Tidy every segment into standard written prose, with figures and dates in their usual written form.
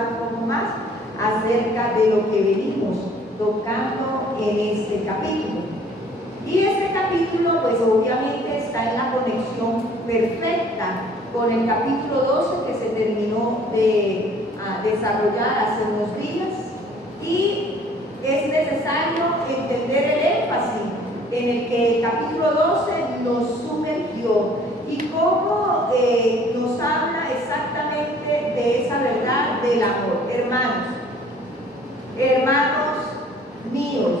profundizar un poco más acerca de lo que venimos tocando en este capítulo. Y este capítulo, pues obviamente está en la conexión perfecta con el capítulo 12 que se terminó de desarrollar hace unos días, y es necesario entender el énfasis en el que el capítulo 12 nos sumergió y cómo nos habla exactamente de esa verdad del amor. Hermanos míos,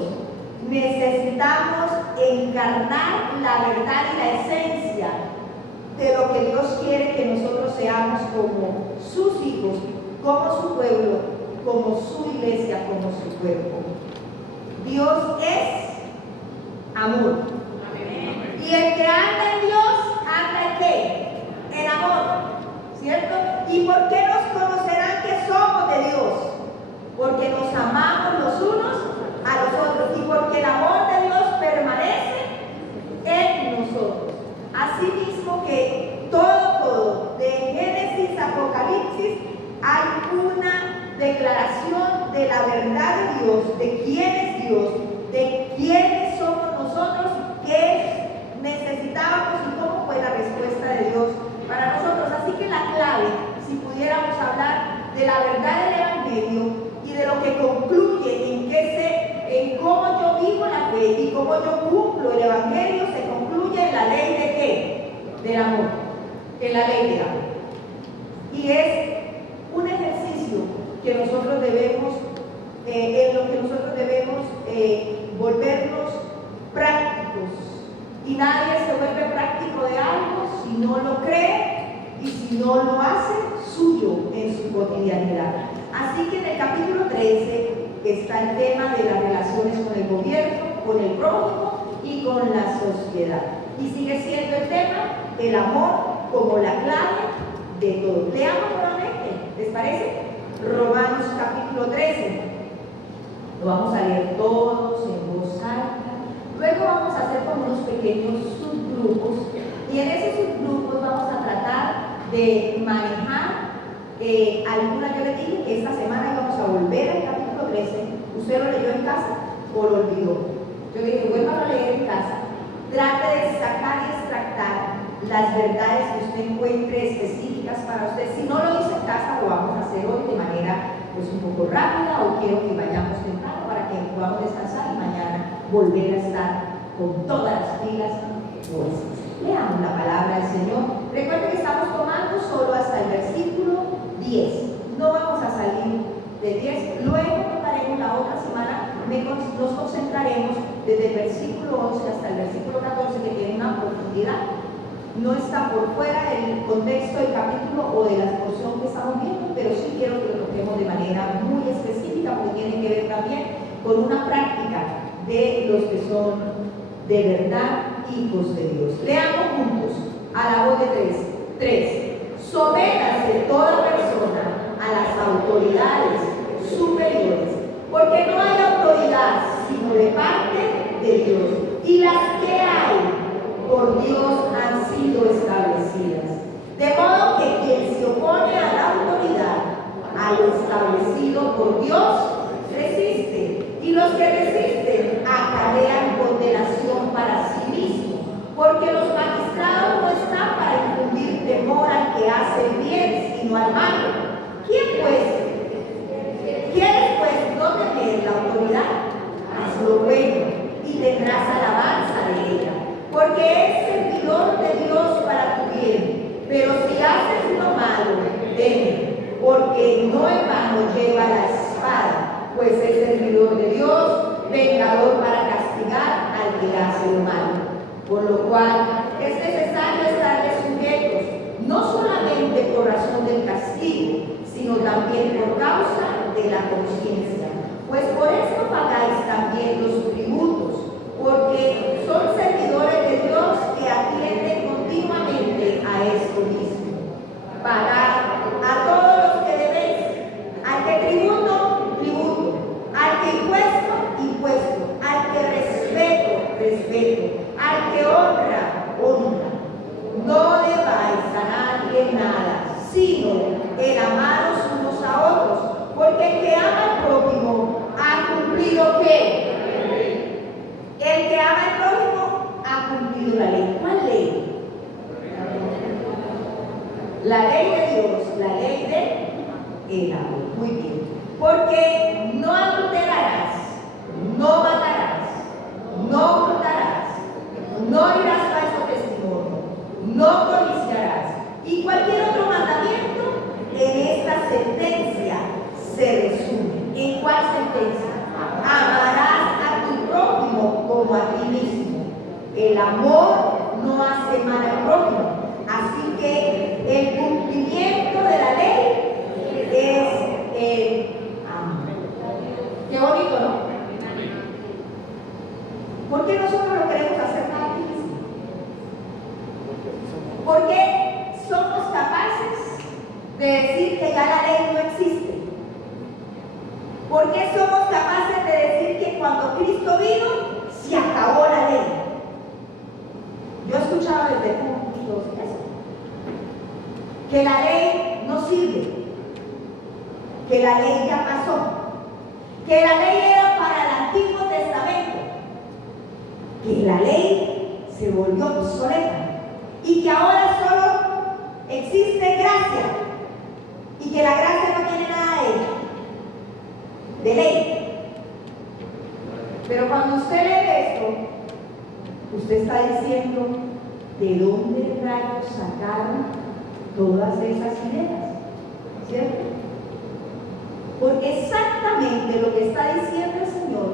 necesitamos encarnar la verdad y la esencia de lo que Dios quiere que nosotros seamos como sus hijos, como su pueblo, como su iglesia, como su cuerpo. Dios es amor. Amén. Y el que anda en Dios, anda en ¿qué? En amor, ¿cierto? ¿Y por qué nos conocerán que somos de Dios? Porque nos amamos los unos a los otros y porque el amor de Dios permanece en nosotros. Asimismo que todo, de Génesis a Apocalipsis, hay una declaración de la verdad de Dios, de quién es Dios, de quiénes somos nosotros, qué necesitábamos y cómo fue la respuesta de Dios para nosotros. Así que la clave, si pudiéramos hablar de la verdad del Evangelio y de lo que concluye en cómo yo vivo la fe y cómo yo cumplo el Evangelio, se concluye en la ley de ¿qué? Del amor, en la ley del amor. Y es un ejercicio que nosotros debemos, en lo que nosotros debemos volvernos prácticos. Y nadie se vuelve práctico de algo si no lo cree y si no lo hace suyo en su cotidianidad. Así que en el capítulo 13 está el tema de las relaciones con el gobierno, con el prójimo y con la sociedad. Y sigue siendo el tema el amor como la clave de todo. Leamos nuevamente, ¿les parece? Romanos capítulo 13. Lo vamos a leer todos en voz alta. Luego vamos a hacer como unos pequeños subgrupos. Y en esos subgrupos vamos a tratar de manejar algunas. Yo les dije que esta semana íbamos a volver al capítulo 13. ¿Usted lo leyó en casa o lo olvidó? Yo le dije, vuelva a leer en casa. Trate de sacar y extractar las verdades que usted encuentre específicas para usted. Si no lo hizo en casa, lo vamos a hacer hoy de manera pues un poco rápida, o quiero que vayamos temprano para que podamos descansar y mañana volver a estar con todas las pilas puestas. Leamos la palabra del Señor. Recuerden que estamos tomando solo hasta el versículo 10. No vamos a salir de 10. Luego tomaremos la otra semana, nos concentraremos desde el versículo 11 hasta el versículo 14, que tiene una profundidad. No está por fuera del contexto del capítulo o de la porción que estamos viendo, pero sí quiero que lo toquemos de manera muy específica, porque tiene que ver también con una práctica de los que son de verdad hijos de Dios. Leamos juntos a la voz de 3. Sométase toda persona a las autoridades superiores, porque no hay autoridad sino de parte de Dios, y las que hay por Dios han sido establecidas. De modo que quien se opone a la autoridad, a lo establecido por Dios, resiste. Y los que resisten acarrean condenación para sí mismos, porque los magistrados no están para infundir temor al que hace bien, sino al malo. ¿Quieres pues no tener la autoridad? Haz lo bueno y tendrás alabanza de ella, porque es servidor de Dios para tu bien. Pero si haces lo malo, teme, porque no en vano lleva la espada, pues es servidor de Dios, vengador para castigar al que hace lo malo. Por lo cual es necesario estarles sujetos, no solamente por razón del castigo, sino también por causa de la conciencia. Pues por esto pagáis también los tributos, porque son servidores de Dios que atienden continuamente a esto mismo. Pagad a todos los que debéis, al que tributo, tributo, al que impuesto, al que respeto, al que honra, honra. No debáis a nadie nada, sino el amaros unos a otros, la ley. ¿Cuál ley? La ley de Dios, la ley del amor. Muy bien. Porque no adulterarás, no matarás, no hurtarás, no dirás falso testimonio, no codiciarás. Y cualquier otro mandamiento en esta sentencia se resume. ¿En cuál sentencia? Amarás a tu prójimo como a ti mismo. El amor no hace mal al prójimo. Así que el cumplimiento de la ley es el amor. Qué bonito, ¿no? ¿Por qué nosotros lo queremos hacer tan difícil? Porque somos capaces de decir que ya la ley no existe. ¿Por qué somos capaces de decir que cuando Cristo vino se acabó la ley? Yo he escuchado desde púlpitos eso, que la ley no sirve, que la ley ya pasó, que la ley era para el Antiguo Testamento, que la ley se volvió obsoleta y que ahora solo existe gracia y que la gracia no tiene nada de ley. Pero cuando usted lee esto, usted está diciendo, ¿de dónde rayos sacaron todas esas ideas? ¿Cierto? Porque exactamente lo que está diciendo el Señor,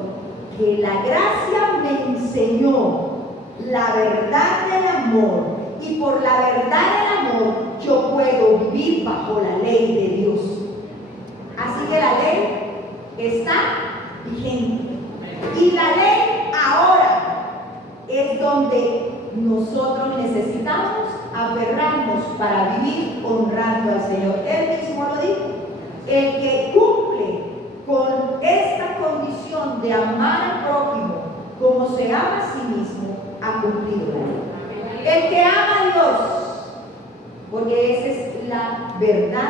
que la gracia me enseñó la verdad del amor, y por la verdad del amor yo puedo vivir bajo la ley de Dios. Así que la ley está vigente. Y la ley ahora es donde nosotros necesitamos aferrarnos para vivir honrando al Señor. Él mismo lo dijo. El que cumple con esta condición de amar al prójimo como se ama a sí mismo, ha cumplido la ley. El que ama a Dios, porque esa es la verdad,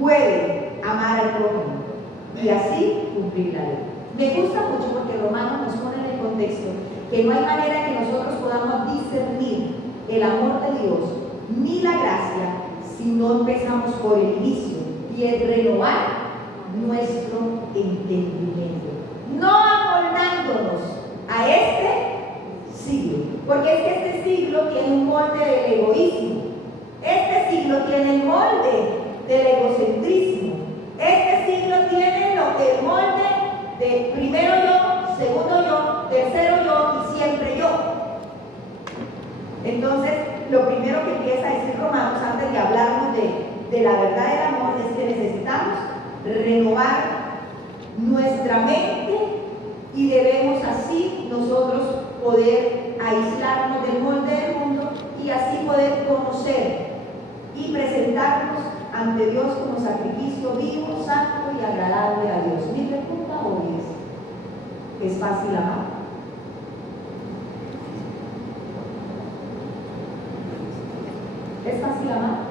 puede amar al prójimo y así cumplir la ley. Me gusta mucho porque Romanos nos pone en el contexto que no hay manera que nosotros podamos discernir el amor de Dios ni la gracia si no empezamos por el inicio, y es renovar nuestro entendimiento, no amoldándonos a este siglo, porque es que este siglo tiene un molde del egoísmo, este siglo tiene el molde del egocentrismo, este siglo tiene el molde de primero yo, segundo yo, tercero yo y siempre yo. Entonces, lo primero que empieza a decir Romanos antes de hablarnos de la verdad del amor es que necesitamos renovar nuestra mente y debemos así nosotros poder aislarnos del molde del mundo y así poder conocer y presentarnos ante Dios como sacrificio vivo, santo y agradable a Dios. Mi pregunta hoy ¿es fácil amar? ¿Es fácil amar?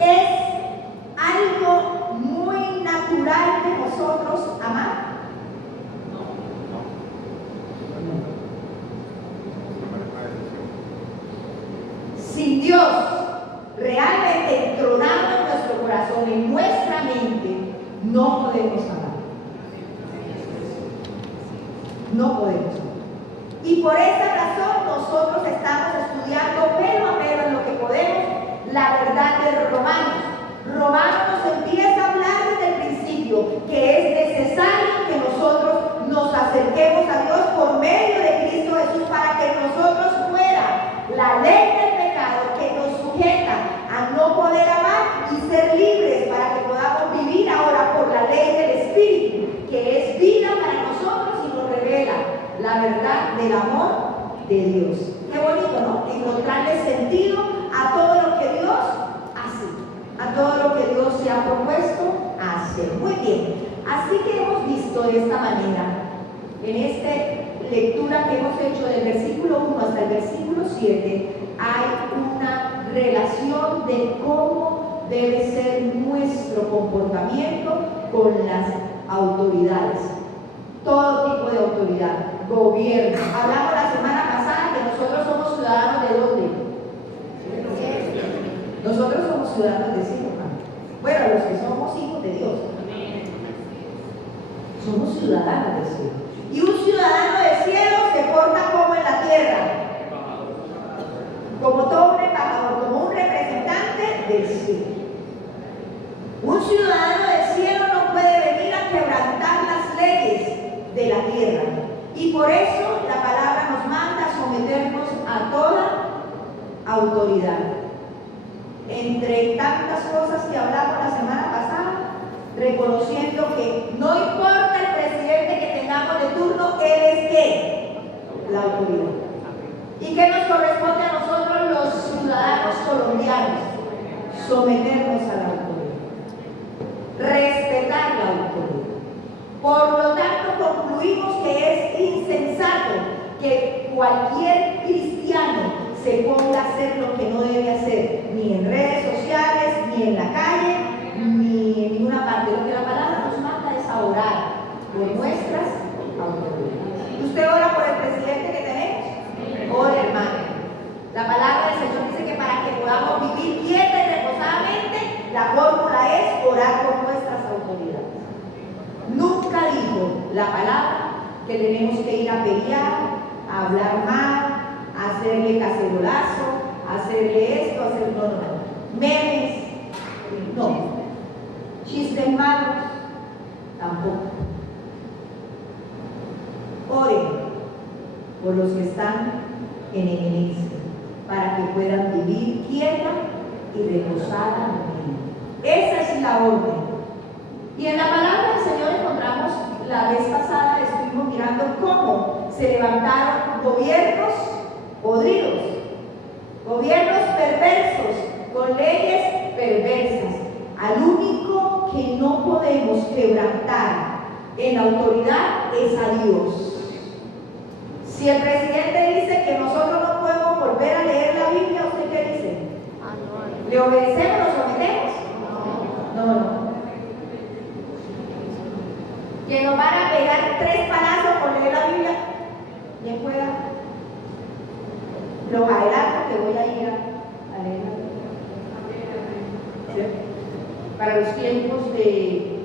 ¿Es algo muy natural de nosotros amar? Sin Dios realmente entronado en nuestro corazón, en nuestra mente, no podemos amar. No podemos amar. Y por esa razón nosotros estamos estudiando pelo a pelo en lo que podemos la verdad de Romanos. Romanos nos empieza a hablar desde el principio que es necesario que nosotros nos acerquemos a Dios por medio de Cristo Jesús para que nosotros fuera la ley del pecado que nos sujeta a no poder amar y ser libres para que podamos vivir ahora por la ley del Espíritu, que es vida para nosotros y nos revela la verdad del amor de Dios. Qué bonito, ¿no? Encontrarle sentido a todo lo que Dios hace, a todo lo que Dios se ha propuesto hacer. Muy bien, así que hemos visto de esta manera, en esta lectura que hemos hecho del versículo 1 hasta el versículo 7, hay una relación de cómo debe ser nuestro comportamiento con las autoridades, todo tipo de autoridad, gobierno. Hablamos la semana pasada que nosotros somos ciudadanos de ¿dónde? Nosotros somos ciudadanos de cielo, hermano. Bueno, los que somos hijos de Dios, somos ciudadanos del cielo. Y un ciudadano del cielo se porta como en la tierra, como todo un embajador, como un representante del cielo. Un ciudadano del cielo no puede venir a quebrantar las leyes de la tierra. Y por eso la palabra nos manda a someternos a toda autoridad. Entre tantas cosas que hablamos la semana pasada, reconociendo que no importa el presidente que tengamos de turno, él es ¿qué? La autoridad. ¿Y qué nos corresponde a nosotros los ciudadanos colombianos? Someternos a la autoridad, respetar la autoridad. Por lo tanto, concluimos que es insensato que cualquier cristiano se ponga a hacer lo que no debe hacer, ni en redes sociales, ni en la calle, ni en ninguna parte. Lo que la palabra nos manda es a orar por nuestras autoridades. ¿Usted ora por el presidente que tenemos? Ore, hermano. La palabra del Señor dice que para que podamos vivir quieta y reposadamente, la fórmula es orar por nuestras autoridades. Nunca dijo la palabra que tenemos que ir a pelear, a hablar mal, a hacerle cacerolazo, a hacerle esto, a hacer no. Memes, no. Chistes malos, tampoco. Oren por los que están en eminencia, para que puedan vivir quieta y reposadamente. Esa es la orden. Y en la palabra del Señor encontramos, la vez pasada estuvimos mirando cómo se levantaron gobiernos podridos, gobiernos perversos, con leyes perversas. Al único que no podemos quebrantar en autoridad es a Dios. Si el presidente dice que nosotros no podemos volver a leer la Biblia, ¿usted qué dice? ¿Le obedecemos, nos sometemos? No. Que nos van a pegar 3 palazos por leer la Biblia. ¿Quién pueda? Los adelanto que voy a ir a leer la Biblia. ¿Sí? Para los tiempos del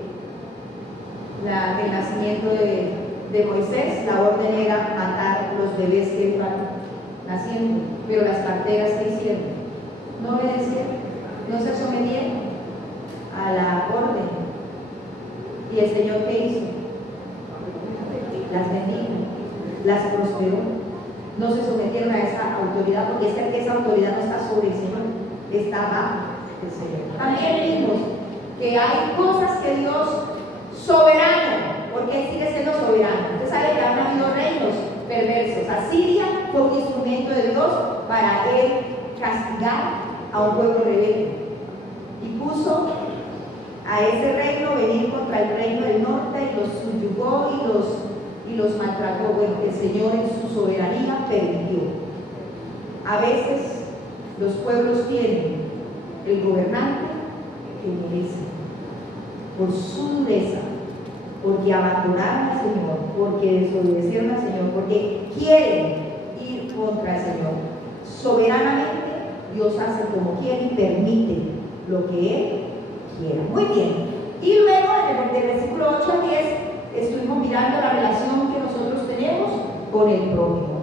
nacimiento de Moisés, la orden era matar los bebés que iban naciendo, pero las parteras que hicieron, no obedecieron, no se sometieron a la orden. ¿Y el Señor qué hizo? Las bendijo, las prosperó. No se sometieron a esa autoridad, porque es que esa autoridad no está sobre el Señor, está bajo el Señor. También vimos que hay cosas que Dios soberano, porque Él sigue siendo soberano. Usted sabe que han habido reinos perversos. Asiria fue un instrumento de Dios para Él castigar a un pueblo rebelde. Y puso a ese reino venir contra el reino del norte y los subyugó y los maltrató. Bueno, el Señor en su soberanía permitió. A veces los pueblos tienen el gobernante que merece por su dureza, porque abandonaron al Señor, porque desobedecieron al Señor, porque quieren ir contra el Señor. Soberanamente Dios hace como quiere y permite lo que Él quiera. Muy bien. Y luego del versículo 8 al 10 estuvimos mirando la relación que nosotros tenemos con el prójimo.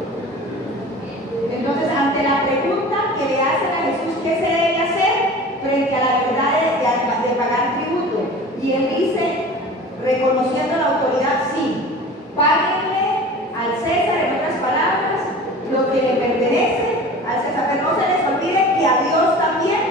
Entonces, ante la pregunta que le hacen a Jesús, ¿qué se debe hacer frente a la verdad de pagar tributo? Y Él dice, reconociendo la autoridad, sí, páguenle al César, en otras palabras, lo que le pertenece al César, pero no se les olvide que a Dios también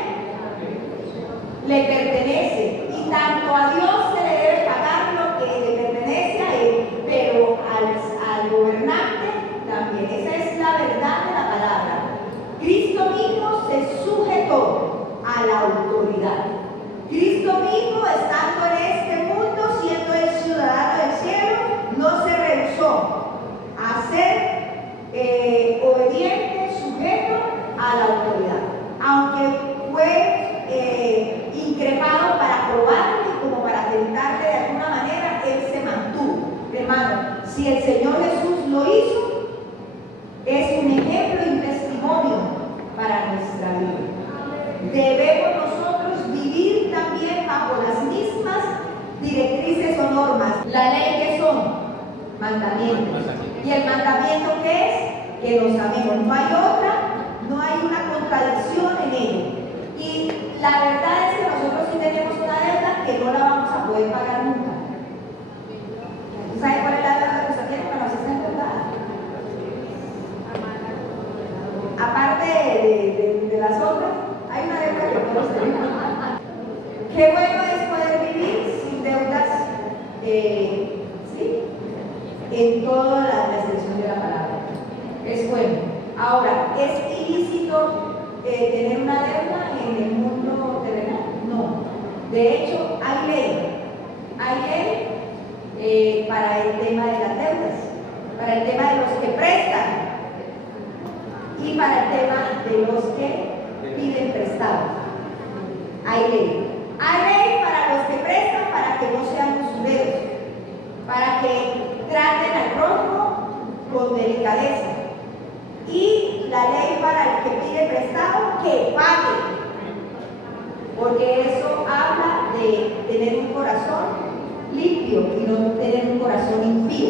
le pertenece, y tanto a Dios se le debe pagar lo que le pertenece a Él, pero al gobernante también. Esa es la verdad de la palabra. Cristo mismo se sujetó a la autoridad. Cristo mismo, estando en este mundo, siendo el ciudadano Si el Señor Jesús lo hizo, es un ejemplo y un testimonio para nuestra vida. Debemos nosotros vivir también bajo las mismas directrices o normas. La ley, ¿qué son? Mandamientos. ¿Y el mandamiento qué es? Que los amemos. No hay otra, no hay una contradicción en ello. Y la verdad es que nosotros sí tenemos una deuda que no la vamos a poder pagar nunca. ¿Sabe cuál es la deuda que usted tiene cuando se está endeudada? Aparte de las otras, hay una deuda que todos tenemos. Qué bueno es poder vivir sin deudas, ¿sí? En toda la extensión de la palabra. Es bueno. Ahora, ¿es ilícito tener una deuda en el mundo terrenal? No. De hecho, hay ley. Hay ley para el tema de las deudas, para el tema de los que prestan y para el tema de los que piden prestado. Hay ley. Hay ley para los que prestan, para que no sean usureros, para que traten al prójimo con delicadeza. Y la ley para el que pide prestado, que pague, porque eso habla de tener un corazón limpio y no tener un corazón impío.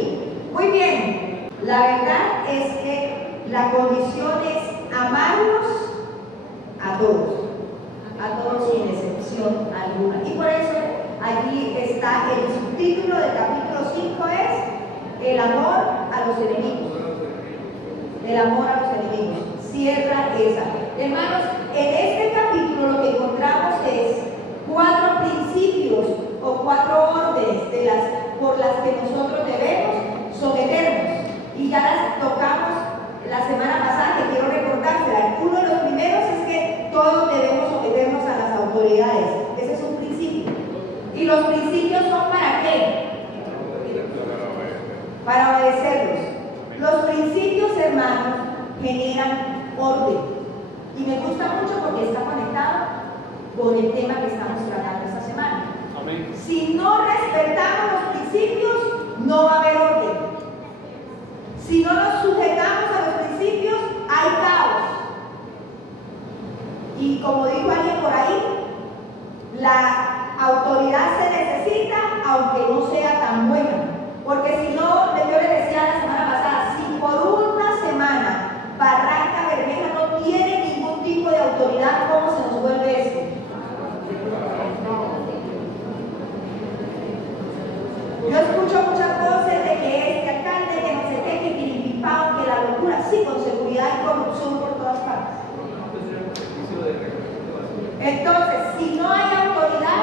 Muy bien, la verdad es que la condición es amarlos a todos sin excepción alguna. Y por eso allí está el subtítulo del capítulo 5, es el amor a los enemigos. El amor a los enemigos. Cierra esa. Hermanos, en este capítulo lo que encontramos es 4 principios o 4 órdenes por las que nosotros debemos someternos. Y ya las tocamos la semana pasada, que quiero recordárselas. Uno de los primeros es que todos debemos someternos a las autoridades. Ese es un principio. ¿Y los principios son para qué? Para obedecerlos. Los principios, hermanos, generan orden. Y me gusta mucho porque está conectado con el tema que estamos tratando esta semana. Amén. Si no respetamos los principios, no va a haber orden. Si no nos sujetamos a los principios, hay caos. Y como dijo alguien por ahí, la autoridad se necesita aunque no sea tan buena. Porque si no, yo le decía la semana pasada, si por una semana Barranca Bermeja no tiene ningún tipo de autoridad, ¿cómo se nos vuelve esto? Yo escucho muchas voces de que este alcalde, que no sé qué, que piripipao, que la locura, sí, con seguridad y corrupción por todas partes. Entonces, si no hay autoridad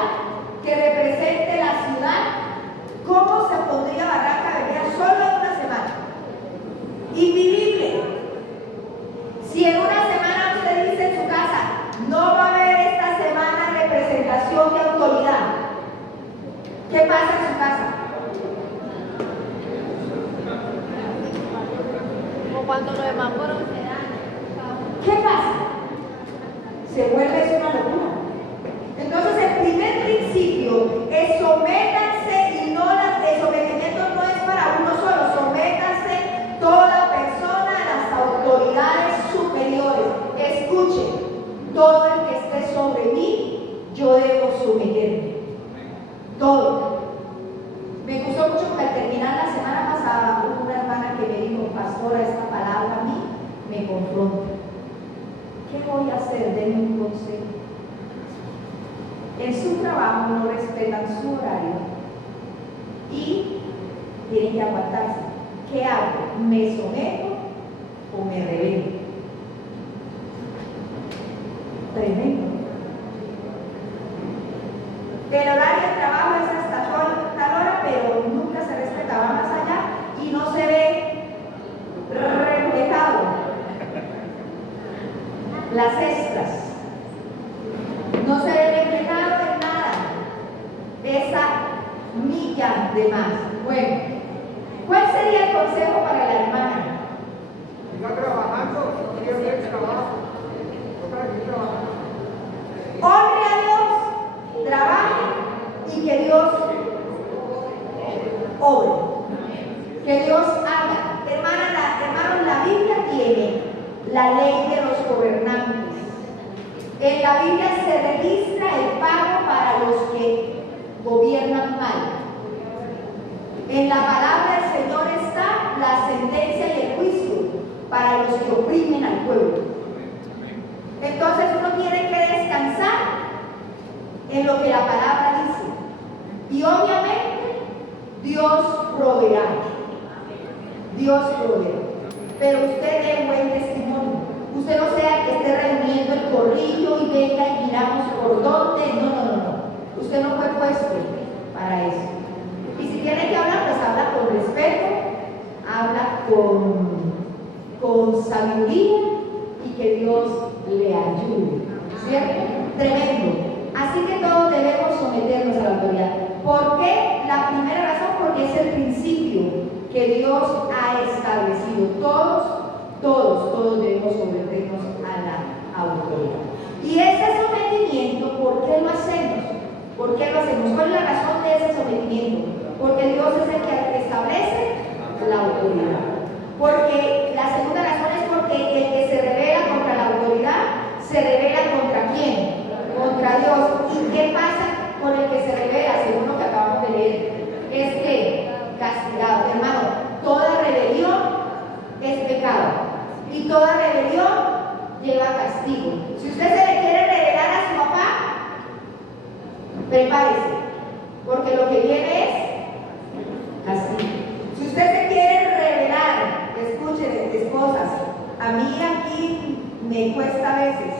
que represente la ciudad, ¿cómo se pondría Barranca Bermeja solo en una semana? Invivible. Si en una semana usted dice en su casa, no va a haber esta semana representación de autoridad, ¿qué pasa en su casa? Como cuando los semáforos se dan. ¿Qué pasa? Se vuelve una locura. Entonces el primer principio es sométanse, y no el sometimiento no es para uno solo, sométanse toda persona a las autoridades superiores. Escuchen, todo el que esté sobre mí, yo debo someterme. Todo. Me gustó mucho porque al terminar la semana pasada hubo una hermana que me dijo, pastora, esta palabra a mí me confronta. ¿Qué voy a hacer? Denme un consejo. En su trabajo no respetan su horario y tienen que aguantarse. ¿Qué hago? ¿Me someto o me rebelo? Tremendo. El horario de trabajo es hasta tal hora, pero nunca se respetaba más allá y no se ve reflejado. Las extras. No se ve reflejado en nada esa milla de más. Bueno, ¿cuál sería el consejo para la hermana? Siga trabajando, siempre trabajo. Honre a Dios, trabaje y que Dios obre. que Dios haga. Hermanos, la Biblia tiene la ley de los gobernantes. En la Biblia se registra el pago para los que gobiernan mal. En la palabra del Señor está la sentencia y el juicio para los que oprimen al pueblo. Entonces uno tiene que descansar en lo que la palabra dice. Y obviamente Dios proveerá. Dios proveerá. Pero usted dé buen testimonio. Usted no sea que esté reuniendo el corrillo y venga y miramos por dónde. No. Usted no fue puesto para eso. Y si tiene que hablar, pues habla con respeto, habla con sabiduría y que Dios le ayude. ¿Cierto? Tremendo. Así que todos debemos someternos a la autoridad. ¿Por qué? La primera razón, porque es el principio que Dios ha establecido. Todos debemos someternos a la autoridad. Y ese sometimiento, ¿por qué lo hacemos? ¿Por qué lo hacemos? ¿Cuál es la razón de ese sometimiento? Porque Dios es el que establece la autoridad. Porque la segunda razón es porque el que se rebela contra la autoridad se rebela contra ¿quién? Contra Dios. ¿Y qué pasa con el que se rebela? Según lo que acabamos de leer, es que castigado. Hermano, toda rebelión es pecado y toda rebelión lleva castigo. Si usted se le quiere revelar a su papá, prepárese, porque lo que viene es castigo. Si usted se quiere revelar, escuchen, esposas, a mí aquí me cuesta a veces,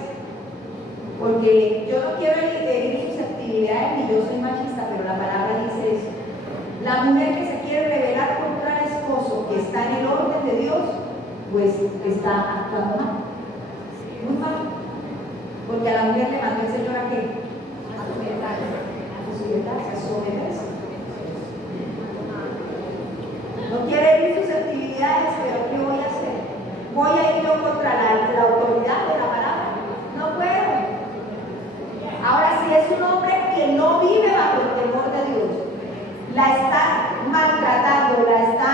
porque yo no quiero herir susceptibilidades ni yo soy machista, pero la palabra dice eso. La mujer que se quiere rebelar contra el esposo que está en el orden de Dios, pues está actuando mal. Muy mal. Porque a la mujer le mandó el Señor a qué? A someterse. No quiere herir susceptibilidades, pero ¿qué voy a hacer? ¿Voy a ir yo contra la autoridad de la palabra? No puedo. Ahora, si es un hombre que no vive bajo el temor de Dios, la está maltratando, la está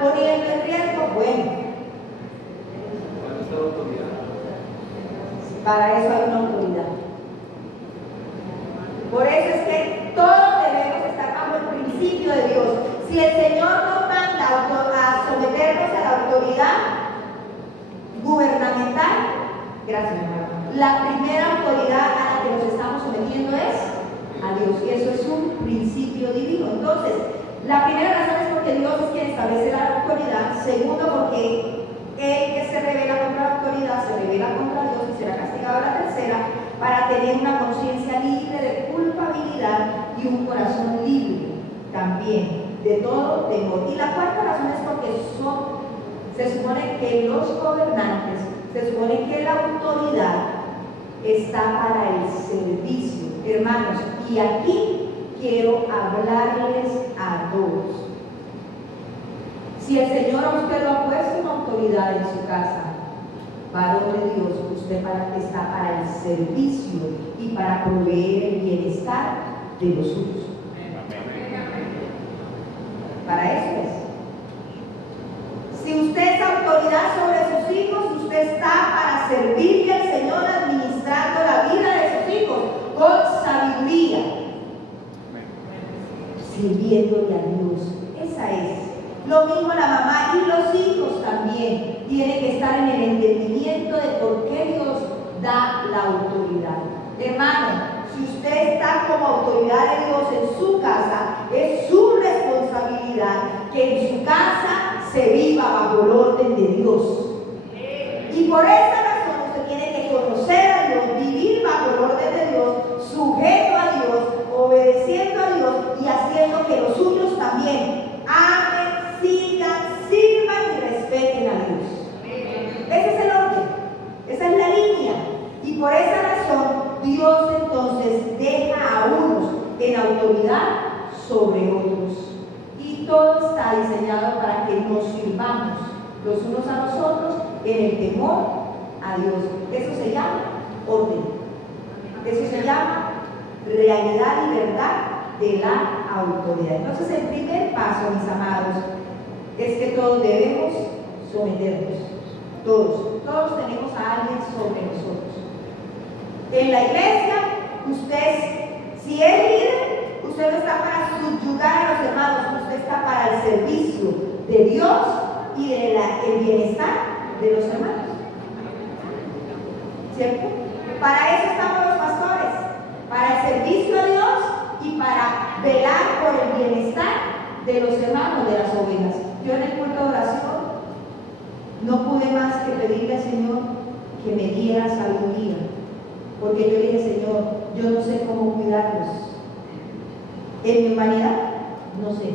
poniendo en riesgo, bueno. Para eso hay una autoridad. Por eso es que todos debemos estar bajo el principio de Dios. Si el Señor nos manda a someternos a la autoridad gubernamental, gracias, hermano. La primera autoridad a la que nos estamos sometiendo es a Dios, y eso es un principio divino. Entonces, la primera razón es porque Dios es quien establece la autoridad. Segundo, porque el que se revela contra la autoridad se revela contra Dios y será castigado. La tercera, para tener una conciencia libre de culpabilidad y un corazón libre también de todo temor. Y la cuarta razón es porque se supone que los gobernantes, se supone que la autoridad está para el servicio. Hermanos, y aquí quiero hablarles a todos. Si el Señor a usted lo ha puesto en autoridad en su casa, varón de Dios, usted está para el servicio y para proveer el bienestar de los suyos. Para eso es. Si usted es autoridad sobre sus hijos, usted está para servirle al Señor administrando la vida de sus hijos con sabiduría, sirviéndole a Dios. Esa es. Lo mismo la mamá y los hijos también tienen que estar en el entendimiento de por qué Dios da la autoridad. Hermano, si usted está como autoridad de Dios en su casa, es su responsabilidad que en su casa se viva bajo el orden de Dios. Y por esa razón usted tiene que conocer a Dios, vivir bajo el orden de Dios, sujeto a Dios, obedeciendo a Dios y haciendo que los suyos también amen, sigan, sirvan y respeten a Dios. Ese es el orden, esa es la línea. Y por esa razón Dios entonces deja a unos en autoridad sobre otros. Y todo está diseñado para que nos sirvamos los unos a los otros en el temor a Dios. Eso se llama orden. Eso se llama realidad y verdad de la autoridad. Entonces, el primer paso, mis amados, es que todos debemos someternos. Todos tenemos a alguien sobre nosotros. En la iglesia, usted, si es líder, usted no está para subyugar a los hermanos, usted está para el servicio de Dios y del bienestar de los hermanos. ¿Cierto? Para eso estamos los pastores, para el servicio a Dios y para velar por el bienestar de los hermanos, de las ovejas. Yo en el culto de oración no pude más que pedirle al Señor que me diera sabiduría, porque yo dije, Señor, yo no sé cómo cuidarlos. En mi humanidad, no sé.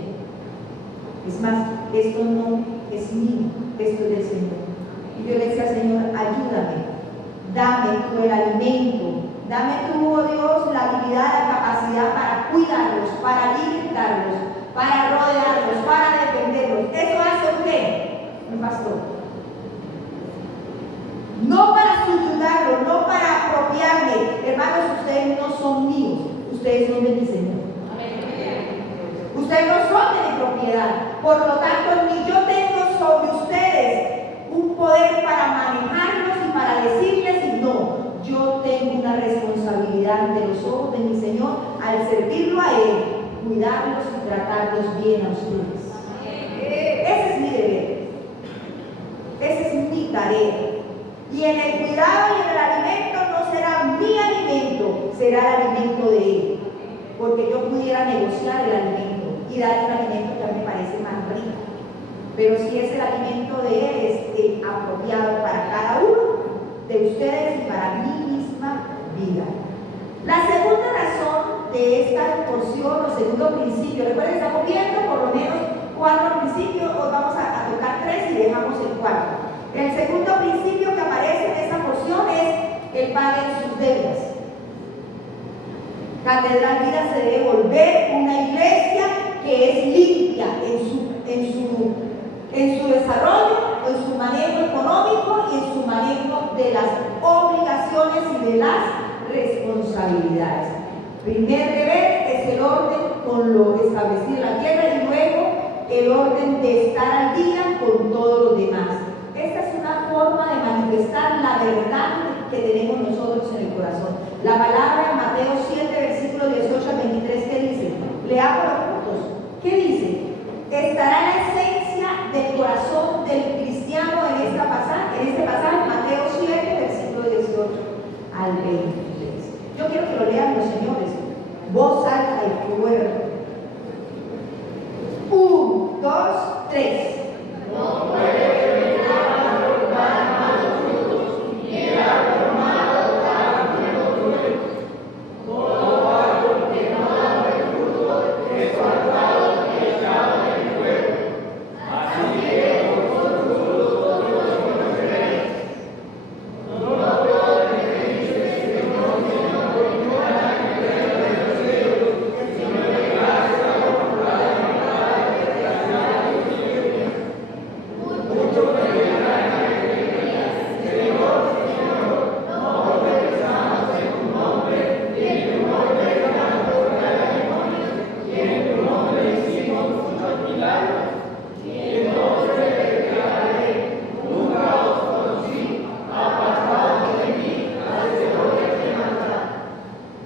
Es más, esto no es mío, esto es del Señor. Y yo le decía, Señor, ayúdame, dame tú el alimento, dame tú, oh Dios, la habilidad, la capacidad para cuidarlos, para alimentarlos, para rodearlos, para defenderlos. ¿Eso hace un qué? Un pastor. No para subyugarlo, no para apropiarme. Hermanos, ustedes no son míos, ustedes son de mi Señor. Ustedes no son de mi propiedad. Por lo tanto, ni yo tengo sobre ustedes un poder para manejarlos y para decirles no. Yo tengo una responsabilidad ante los ojos de mi Señor al servirlo a Él, cuidarlos y tratarlos bien a ustedes. Ese es mi deber. Esa es mi tarea. Y en el cuidado y en el alimento no será mi alimento, será el alimento de Él. Porque yo pudiera negociar el alimento y dar un alimento que a mí me parece más rico. Pero si es el alimento de Él, es el apropiado para cada uno de ustedes y para mi misma vida. La segunda razón de esta porción, o segundo principio, recuerden, estamos viendo por lo menos 4 principios, hoy vamos a tocar 3 y dejamos el 4. El segundo principio que aparece en esta porción es el pague de sus deudas. Catedral Vida se debe volver una iglesia que es limpia en su desarrollo, en su manejo económico y en su manejo de las obligaciones y de las responsabilidades. Primer deber es el orden con lo establecido en la tierra y luego el orden de estar al día con todos los demás. Esta es una forma de manifestar la verdad que tenemos nosotros en el corazón. La palabra en Mateo 7, versículos 18 al 23, ¿qué dice? Leámoslo juntos. ¿Qué dice? Estará la esencia del corazón del cristiano en este pasaje, Mateo 7, versículos 18 al 23. Yo quiero que lo lean los señores, voz alta y fuerte. 1, 2, 3. No puede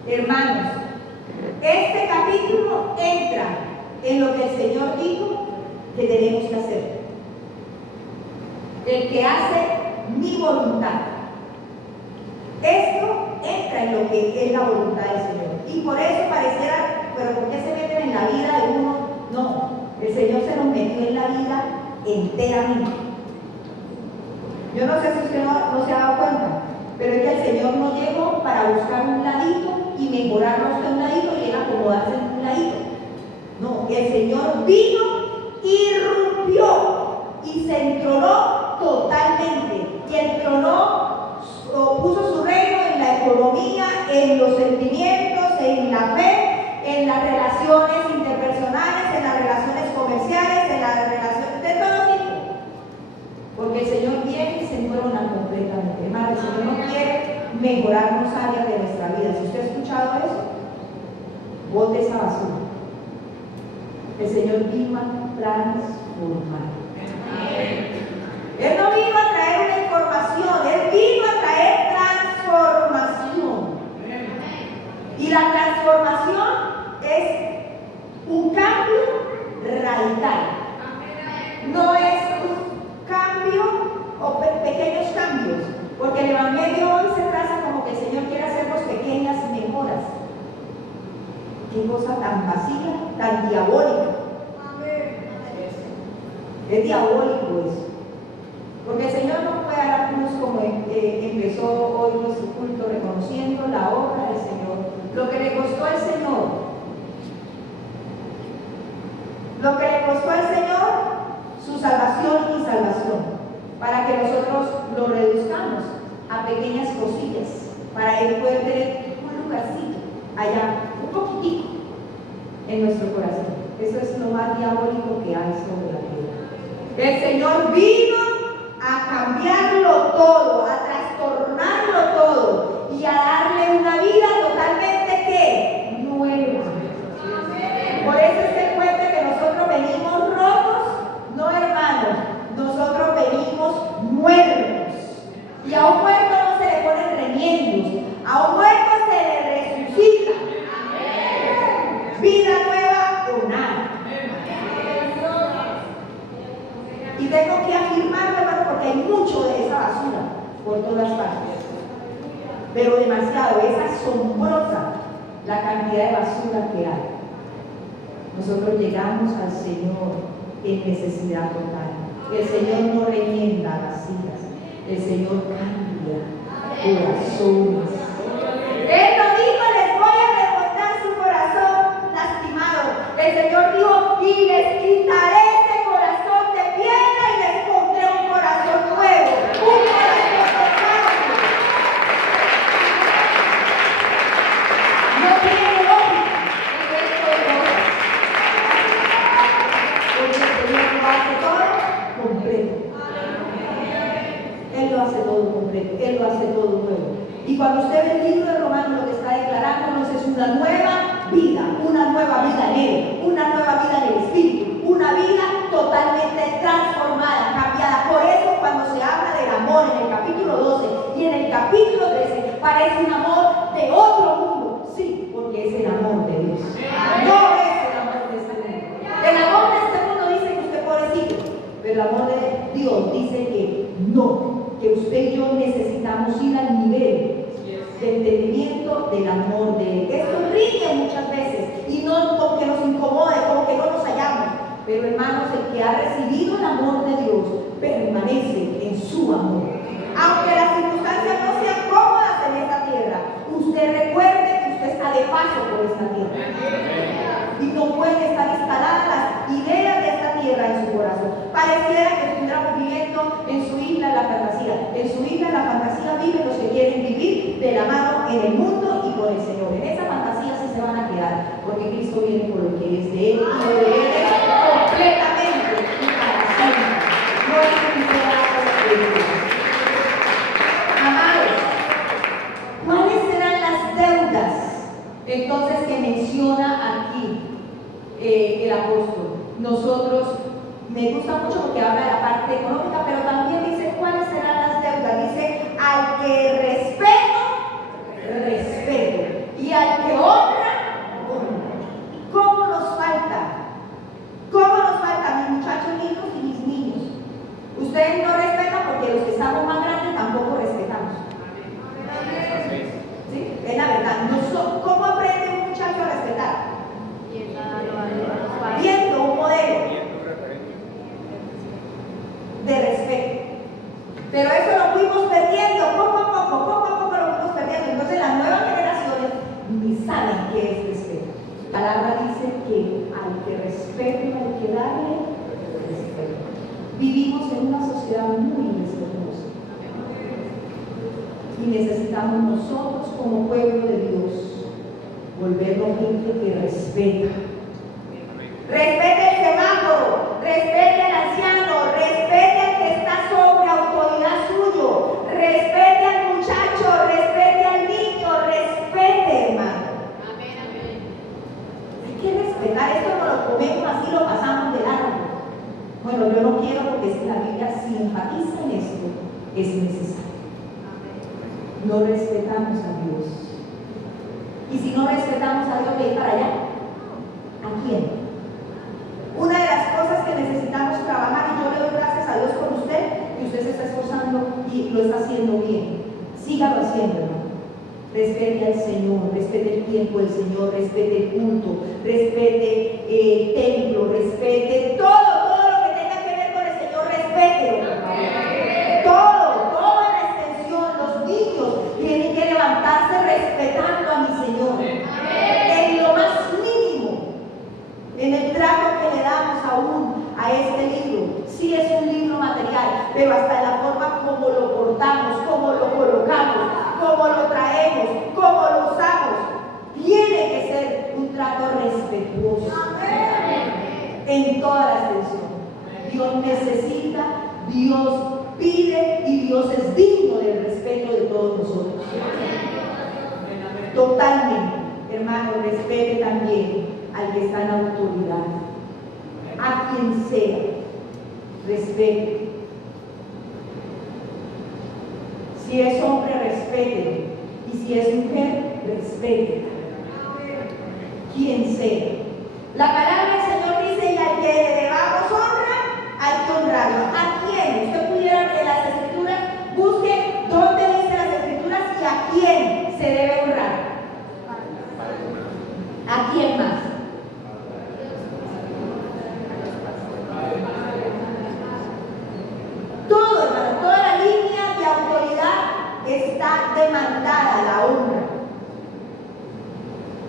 Hermanos, este capítulo entra en lo que el Señor dijo que tenemos que hacer. El que hace mi voluntad. Esto entra en lo que es la voluntad del Señor. Y por eso pareciera, pero ¿por qué se meten en la vida de uno? No, el Señor se nos metió en la vida enteramente. Yo no sé si usted no se ha dado cuenta, pero es que el Señor no llegó para buscar un ladito y mejorarnos en un ladito y él acomodarse en un ladito. No, el Señor vino, irrumpió y se entronó totalmente. Y entronó, puso su reino en la economía, en los sentimientos, en la fe, en las relaciones interpersonales, en las relaciones comerciales, en las relaciones de todo tipo. Porque el Señor viene y se entrona completamente. Hermano, el Señor no quiere mejorarnos áreas de nuestra vida. Si usted ha escuchado eso, bote esa basura. El Señor vino a transformar. Él no vino a traer una información, Él vino a traer transformación. Y la transformación es un cambio radical. No es un cambio o pequeños cambios, porque el Evangelio hoy se trata como que el Señor quiere hacernos pequeñas mejoras. Qué cosa tan vacía, tan diabólica. Es diabólico eso. Porque el Señor no fue a la cruz como empezó hoy nuestro culto, reconociendo la obra del Señor. Lo que le costó al Señor. Lo que le costó al Señor, su salvación y salvación. Para que nosotros lo reduzcamos a pequeñas cosillas. Para Él poder tener un lugarcito allá, un poquitico, en nuestro corazón. Eso es lo más diabólico que hay sobre la tierra. El Señor vino a cambiarlo todo, a trastornarlo todo y a darle una vida totalmente ¿qué? Nueva. Por eso es que cuenta que nosotros venimos rotos, no hermanos, nosotros venimos muertos. Y a un muerto no se le ponen remiendos, a un muerto se le resucita. Vida nueva o nada. Y tengo que afirmarlo, hermano, porque hay mucho de esa basura por todas partes. Pero demasiado, es asombrosa la cantidad de basura que hay. Nosotros llegamos al Señor en necesidad total. El Señor no remienda las sillas, el Señor cambia corazones. Él no dijo, les voy a remendar su corazón lastimado. El Señor dijo, y les quitaré ese corazón de piedra y les pondré un corazón nuevo, un corazón de carne. No tiene lógica en esto de cosas. Porque el Señor lo hace todo completo. Él lo hace todo completo, Él lo hace todo nuevo. Y cuando usted ve el libro de Romanos, lo que está declarándonos es una nueva vida en Él, una nueva vida en el Espíritu, una vida totalmente transformada, cambiada. Por eso cuando se habla del amor en el capítulo 12 y en el capítulo 13, parece un amor de otro mundo. Sí, porque es el amor de Dios. No es el amor de este mundo. El amor de este mundo dice que usted pobrecito, pero el amor de Dios dice que no, que usted y yo necesitamos ir al nivel de entendimiento del amor de Él. Esto ríe muchas veces y no con que nos incomode, con que no nos hallamos. Pero hermanos, el que ha recibido el amor de Dios permanece en su amor. Aunque las circunstancias no sean cómodas en esta tierra, usted recuerde que usted está de paso por esta tierra. Y no pueden estar instaladas las ideas de esta tierra en su corazón. Pareciera que estuviéramos viviendo en su isla la fantasía. En su isla la fantasía viven los que quieren vivir de la mano en el mundo y con el Señor. En esa fantasía sí se van a quedar, porque Cristo viene por lo que es de Él y lo de Él es completamente y para siempre. No es un pedazo de Dios. Amados, ¿cuáles serán las deudas entonces que menciona aquí el apóstol? Nosotros, me gusta mucho porque habla de la parte económica, pero también dice cuáles serán las deudas. Dice, al que respeto, respeto, y al que honra, honra. ¿Cómo nos falta? ¿Cómo nos falta? Mis muchachos lindos y mis niños. Ustedes no respetan porque los que estamos más grandes tampoco respetamos. ¿Sí? Es la verdad. ¿Cómo aprende un muchacho a respetar? Viendo un modelo de respeto. Pero eso lo fuimos perdiendo poco a poco lo fuimos perdiendo. Entonces las nuevas generaciones ni saben qué es respeto. La palabra dice que al que respete hay que darle respeto. Vivimos en una sociedad muy respetuosa y necesitamos nosotros como pueblo de Dios volvernos gente que respeta. Respete el semáforo, respete al anciano, respete al que está sobre autoridad suyo, respete al muchacho, respete al niño, respete, hermano. Hay que respetar, esto no lo comemos así, lo pasamos de largo. Bueno, yo no quiero porque es que la Biblia sí enfatiza en esto, es necesario. No respetamos a Dios. Y si no respetamos a Dios, ¿de ir para allá? ¿A quién? Una de las cosas que necesitamos trabajar, y yo le doy gracias a Dios por usted, que usted se está esforzando y lo está haciendo bien. Sígalo haciendo, hermano. Respete al Señor, respete el tiempo del Señor, respete el culto, respete el templo, respete todo lo que tenga que ver con el Señor, respételo, por favor. Toda la extensión, los niños tienen que levantarse respetando a mi Señor. En lo más mínimo, en el trato que le damos aún a este libro. Sí es un libro material, pero hasta la forma como lo portamos, como lo colocamos, como lo traemos, como lo usamos, tiene que ser un trato respetuoso. En toda la extensión. Dios necesita, Dios pide y Dios es digno del respeto de todos nosotros. Totalmente, hermano, respete también al que está en autoridad, a quien sea, respete. Si es hombre, respete, y si es mujer, respete. Quien sea. La palabra del Señor dice: y al que le debamos honra, hay que honrarlo. ¿A quién? Usted pudiera en las Escrituras, busque dónde dice las Escrituras y a quién se debe honrar. ¿A quién más? Todo, hermano, toda la línea de autoridad está demandada, la honra.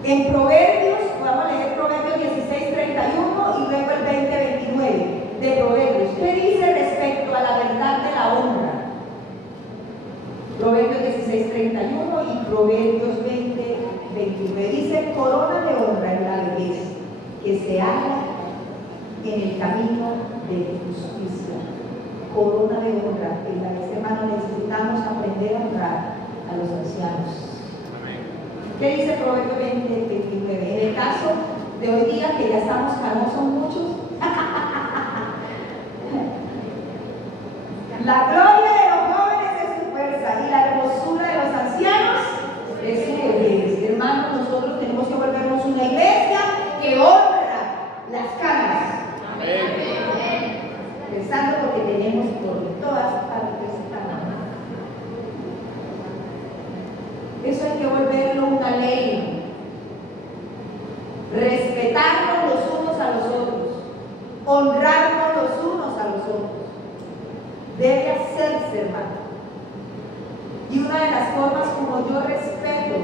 En Proverbios, vamos a leer Proverbios 16:31 y luego el 20:29 de Proverbios. ¿Qué dice respecto a la verdad de la honra? Proverbios 16:31 y Proverbios 20:29. Dice: corona de honra en la vejez, que se halla en el camino de justicia. Corona de honra en la vejez, hermano. Necesitamos aprender a honrar a los ancianos. ¿Qué dice Proverbios 20:29? En el caso de hoy día, que ya estamos canosos muchos, la gloria de los jóvenes es su fuerza y la hermosura de los ancianos es su belleza. Hermanos, nosotros tenemos que volvernos una iglesia que honra las canas. Pensando porque tenemos por todas partes canas. Eso hay que volverlo una ley. Respetarnos los unos a los otros, honrarnos los unos a los otros. Debe hacerse, hermano. Y una de las formas como yo respeto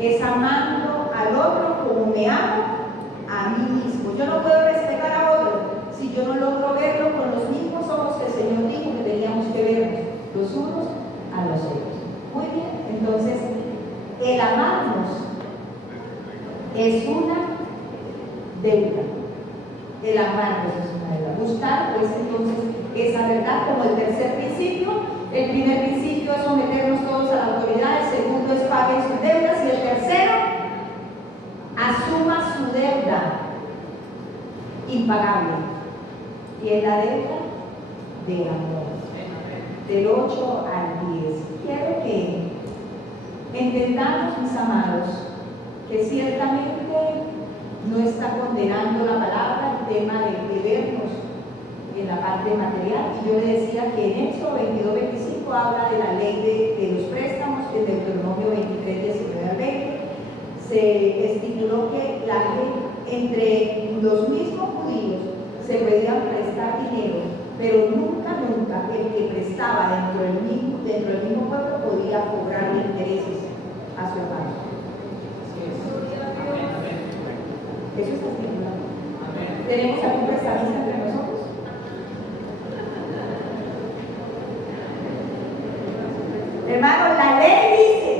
es amando al otro como me amo a mí mismo. Yo no puedo respetar a otro si yo no logro verlo con los mismos ojos que el Señor dijo que teníamos que vernos los unos a los otros. Muy bien, entonces el amarnos es una deuda. El amarnos es una deuda. Buscar, pues, entonces, esa verdad como el tercer principio. El primer principio es someternos todos a la autoridad. El segundo es paguen sus deudas. Y el tercero, asuma su deuda impagable. Y es la deuda de amor. Del 8 al 10. Quiero que entendamos, mis amados, que ciertamente no está condenando la palabra el tema de vernos en la parte material. Y yo le decía que en Éxodo 22:25 habla de la ley de los préstamos, que en Deuteronomio 23:19 al 20 se estipuló que entre los mismos judíos se podían prestar dinero, pero nunca el que prestaba dentro del mismo pueblo podía cobrar intereses a su hermano. Eso está estipulado. ¿Tenemos algún prestamista entre nosotros? Hermano, la ley dice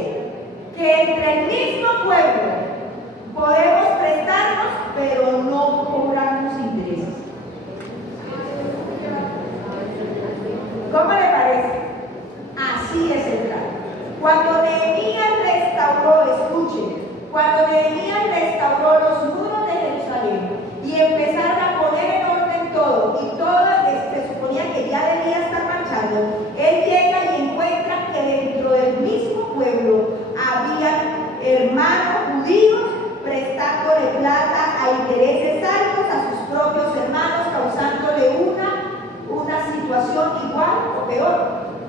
que entre el mismo pueblo podemos prestarnos, pero no cobrarnos intereses. ¿Cómo le parece? Así es el trato. Cuando Nehemías restauró, escuchen, cuando Nehemías restauró los muros de Jerusalén y empezaron a poner en orden todo, y todo se suponía que ya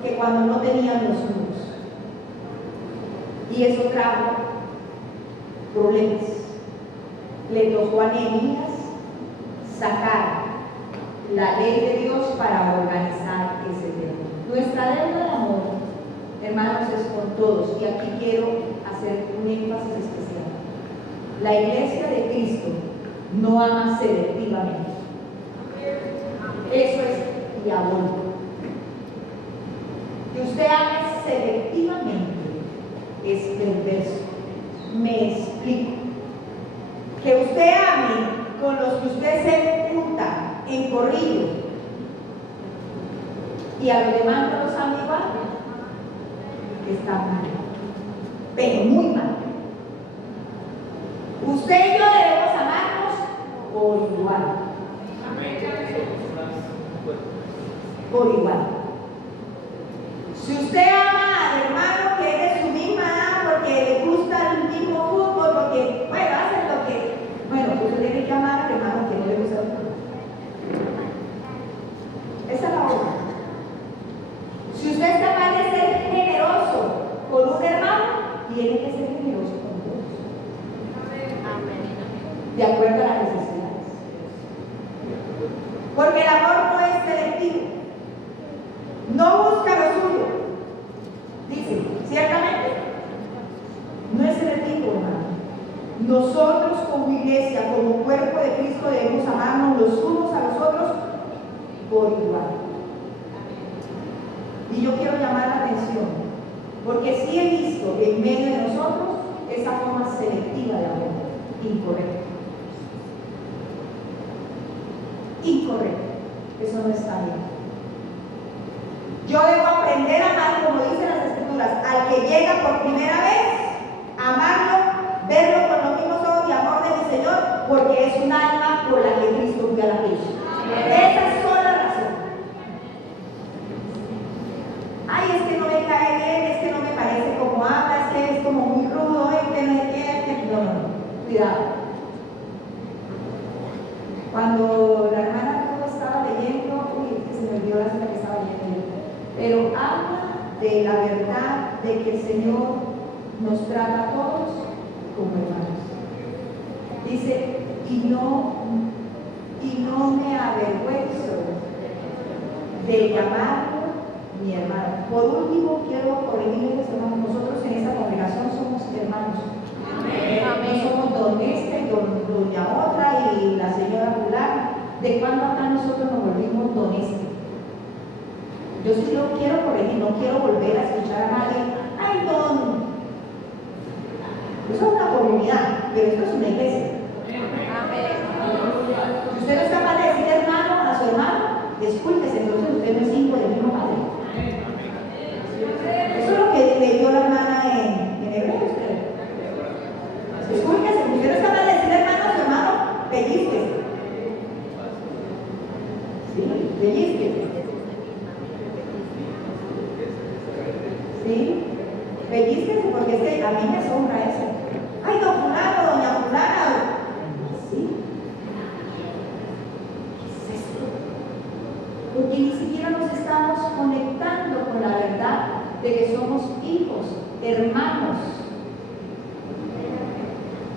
que cuando no tenían los muros. Y eso trajo problemas. Le tocó a Nehemías sacar la ley de Dios para organizar ese templo. Nuestra deuda de amor, hermanos, es con todos, y aquí quiero hacer un énfasis especial. La iglesia de Cristo no ama selectivamente. Eso es diabólico. Que usted ame selectivamente es perverso. Me explico. Que usted ame con los que usted se junta en corrido y a los demás no los ama igual, está mal, pero muy mal. Usted y yo debemos amarnos por igual. Por igual. Si usted ama al hermano que es de su misma edad porque le gusta el mismo fútbol, porque, bueno, hacen lo que, bueno, pues usted tiene que amar al hermano que no le gusta el fútbol. Esa es la otra. Si usted es capaz de ser generoso con un hermano, tiene que ser generoso con todos. De acuerdo a las necesidades. Porque el amor no es selectivo. No busca lo suyo. Dice, ciertamente, no es selectivo, hermano. Nosotros como iglesia, como cuerpo de Cristo, debemos amarnos los unos a los otros por igual. Y yo quiero llamar la atención, porque sí he visto en medio de nosotros esa forma selectiva de amor, incorrecta. Incorrecto. Eso no está bien. Yo debo aprender a amar, como dicen las Escrituras, al que llega por primera vez, amarlo, verlo con los mismos ojos de amor de mi Señor, porque es un alma por la que Cristo fue a la cruz. Esa es sola razón. Ay, es que no me cae bien, es que no me parece como habla, es que es como muy rudo, es que no sé qué, no, cuidado. Cuando la hermana estaba leyendo, se me olvidó la cita que estaba leyendo, pero habla de la verdad de que el Señor nos trata a todos como hermanos. Dice, y no me avergüenzo de llamarlo mi hermano. Por último, quiero corregirles, hermanos, nosotros en esta congregación somos hermanos. No somos don este, doña otra y la señora fulana. ¿De cuándo acá nosotros nos volvimos don este? Yo sí lo quiero corregir, no quiero volver a escuchar a nadie. ¡Ay, don! Eso es una comunidad, pero esto es una iglesia. Si usted no es capaz de decir hermano a su hermano, discúlpese, entonces usted no es hijo del mismo padre. Eso es lo que leyó la hermana en Hebreos. Discúlpese, si usted no es capaz de decir hermano a su hermano, pellizquese. Sí, pellizquese. Sí, pellizquese, porque es que a mí me asombra eso. Ay, don fulano, doña fulana. Sí. ¿Qué es esto? Porque ni siquiera nos estamos conectando con la verdad de que somos hijos, hermanos.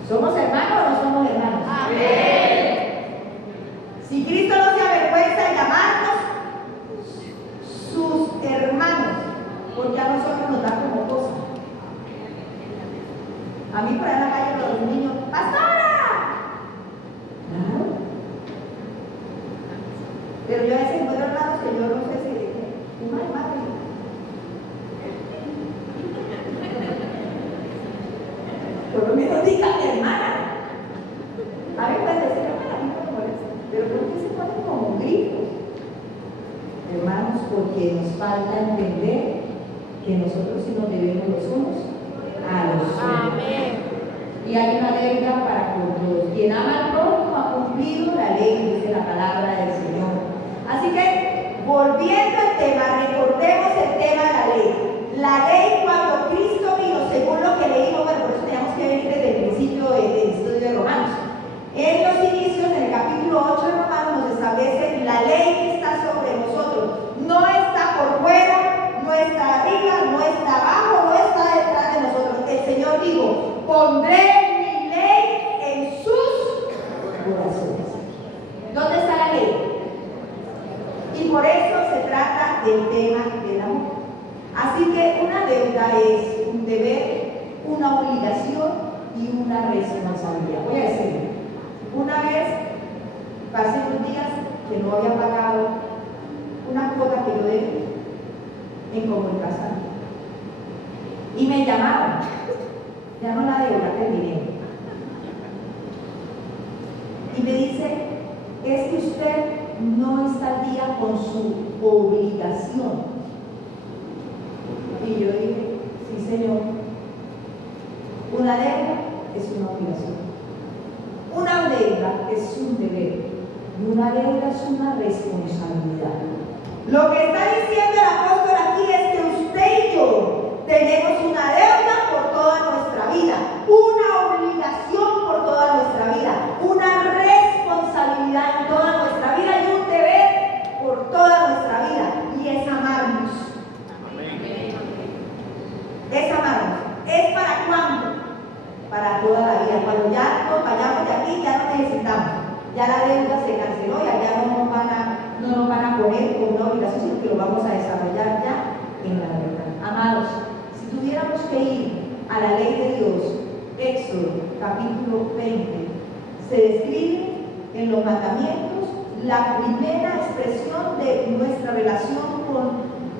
¿Somos hermanos o no somos hermanos? Amén. Si Cristo no se avergüenza de llamarnos sus hermanos, porque a nosotros nos da como cosa. A mí por ahí en la calle los niños, ¡pastora! Claro. Pero yo a veces encuentro hermanos que yo no sé si madre. Por lo menos diga hermana. A mí pueden decir hermana, a mí no me molesta. Pero ¿por qué se ponen como grifos? Hermanos, porque nos falta entender que nosotros sí nos debemos los unos a los otros. Amén. Y hay una deuda para con todos. Quien ama al prójimo ha cumplido la ley, dice la palabra del Señor. Así que, volviendo al tema, recordemos el tema de la ley. La ley cuando Cristo vino, según lo que leímos, bueno, por eso teníamos que venir desde el principio del estudio de Romanos. En los inicios, en el capítulo 8 de Romanos, nos establece la ley que está sobre nosotros. No está por fuera, no es Y por eso se trata del tema del amor. Así que una deuda es un deber, una obligación y una responsabilidad. Voy a decirlo. Una vez pasé unos días que no había pagado una cuota que yo debía en comunicación. Y me llamaron. Ya no la deuda, terminé. Y me dice, es que usted no está al día con su obligación. Y yo dije, sí señor, una deuda es una obligación. Una deuda es un deber y una deuda es una responsabilidad. Lo que está diciendo el apóstol aquí es que usted y yo tenemos una deuda por toda nuestra vida, una obligación por toda nuestra vida, una responsabilidad en toda nuestra vida y un deber por toda nuestra vida, y es amarnos. Es amarnos. ¿Es para cuándo? Para toda la vida. Cuando ya nos vayamos de aquí, ya no necesitamos. Ya la deuda se canceló, ya no nos van a poner como una obligación, sino que lo vamos a desarrollar ya en la verdad. Amados, si tuviéramos que ir a la ley de Dios, Éxodo capítulo 20, se describe en los mandamientos la primera expresión de nuestra relación con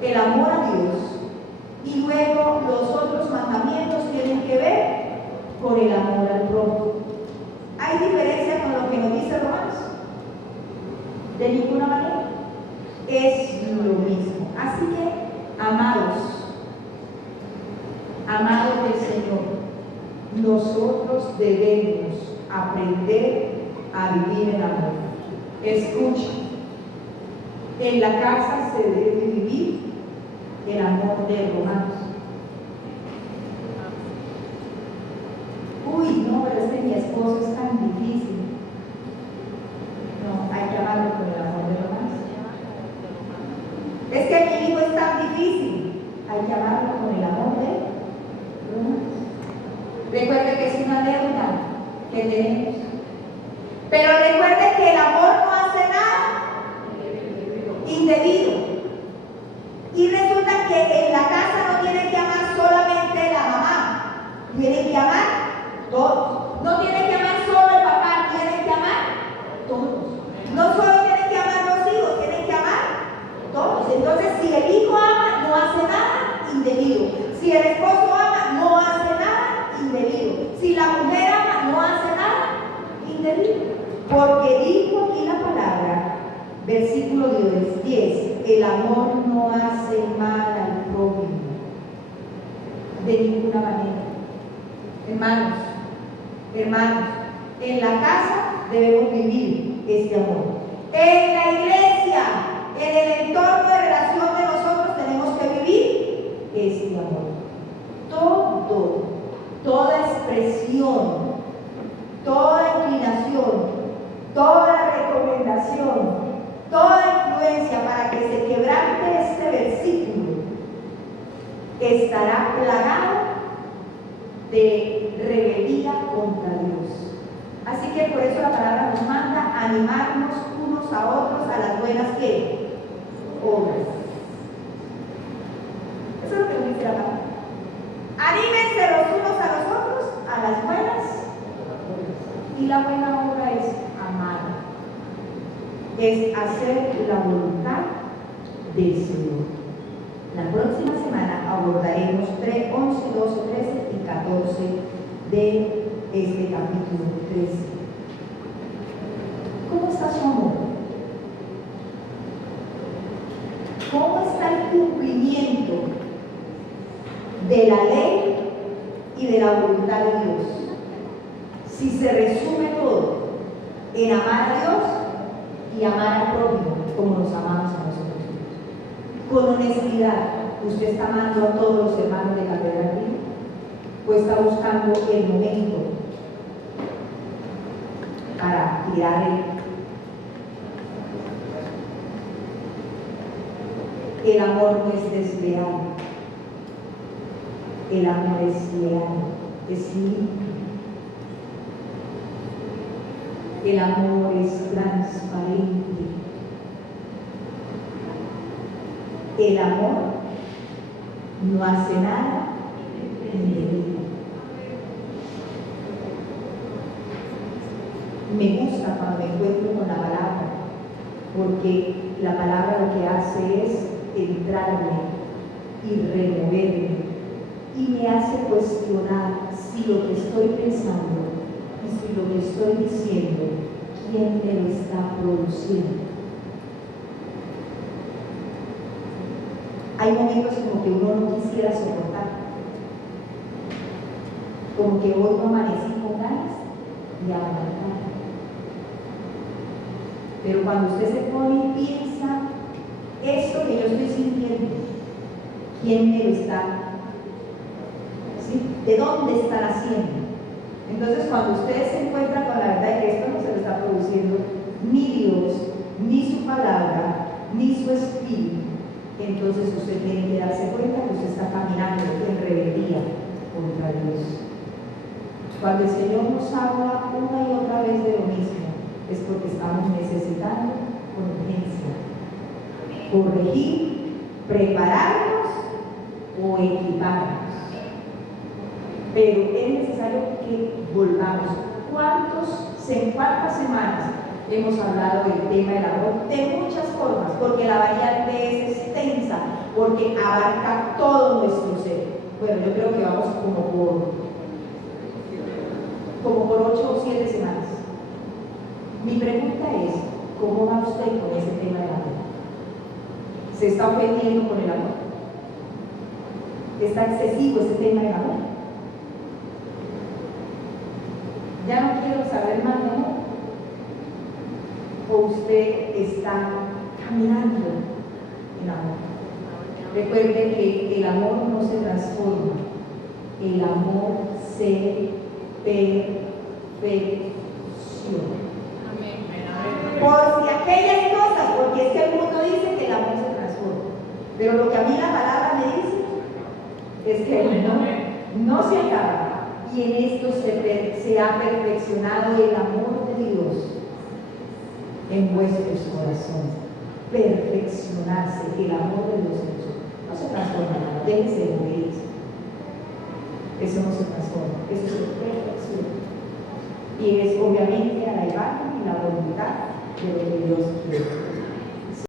el amor a Dios. Y luego los otros mandamientos tienen que ver con el amor al prójimo. ¿Hay diferencia con lo que nos dice Romanos? De ninguna manera. Es lo mismo. Así que, amados del Señor, nosotros debemos aprender a vivir en amor. Escucha, en la casa se debe vivir el amor de Romanos. Uy, no, pero es que mi esposo es tan difícil. No, hay que amarlo con el amor de Romanos. Es que mi hijo es tan difícil. Hay que amarlo con el amor de Romanos. Recuerde que es una deuda que tenemos. Pero recuerde que el amor no hace nada indebido. Y resulta que en la casa no tiene que amar solamente la mamá, tiene que amar todos. No tiene que amar solo el papá, tiene que amar todos. No solo tiene que amar los hijos, tiene que amar todos. Entonces, si el hijo ama, no hace nada indebido. Si el esposo ama, no hace nada indebido. Si la mujer ama, no hace nada indebido. Porque dijo aquí la palabra, versículo 10, el amor no hace mal al prójimo, de ninguna manera. Hermanos, en la casa debemos vivir este amor. En la iglesia, en el entorno de relación de nosotros tenemos que vivir este amor. Toda expresión, toda inclinación, toda recomendación, toda influencia para que se quebrante este versículo estará plagado de rebeldía contra Dios. Así que por eso la palabra nos manda a animarnos unos a otros a las buenas obras. Eso es lo que nos dice la palabra. Anímense los unos a los otros a las buenas obras. Y la buena obra es amar. Es hacer la voluntad del Señor. La próxima semana abordaremos 3, 11, 12, 13 y 14 de este capítulo 13. ¿Cómo está su amor? ¿Cómo está el cumplimiento de la ley y de la voluntad de Dios? Si se resume todo en amar a Dios y amar al prójimo como nos amamos a nosotros. Con honestidad, ¿usted está amando a todos los hermanos de Catedral Viva? ¿O está buscando el momento para tirar el amor no es desleal? El amor es leal, es limpio. El amor es transparente. el amor no hace nada indebido. Me gusta cuando me encuentro con la palabra, porque la palabra lo que hace es entrarme y removerme y me hace cuestionar si lo que estoy pensando y si lo que estoy diciendo, ¿quién me lo está produciendo? Hay momentos como que uno no quisiera soportar, como que hoy no amanecí con ganas de aguantar. Pero cuando usted se pone y piensa, esto que yo estoy sintiendo, ¿quién me lo está? ¿Sí? ¿De dónde está naciendo? Entonces, cuando usted se encuentra con la verdad de que esto no se lo está produciendo ni Dios, ni su palabra, ni su espíritu, entonces usted tiene que darse cuenta que usted está caminando en rebeldía contra Dios. Cuando el Señor nos habla una y otra vez de lo mismo, es porque estamos necesitando con urgencia corregir, prepararnos o equiparnos. Pero es necesario que volvamos. En cuántas semanas hemos hablado del tema del amor? De muchas formas, porque la variante es extensa, porque abarca todo nuestro ser. Bueno, yo creo que vamos como por 8 o 7 semanas. Mi pregunta es, ¿cómo va usted con ese tema del amor? ¿Se está ofendiendo con el amor? ¿Está excesivo ese tema del amor? ¿Ya no quiero saber más de amor? ¿O usted está caminando en amor? Recuerde que el amor no se transforma, el amor se perfecciona. Por si aquellas cosas, porque es que el mundo dice que el amor se transforma, pero lo que a mí la palabra me dice es que el amor no se acaba, y en esto se ha perfeccionado el amor de Dios en vuestros corazones. Perfeccionarse, el amor de Dios en nosotros. No se transforma nada, déjense de morir. Eso no se transforma, eso se perfecciona. Y es obviamente a la imagen y la voluntad de lo que Dios quiere.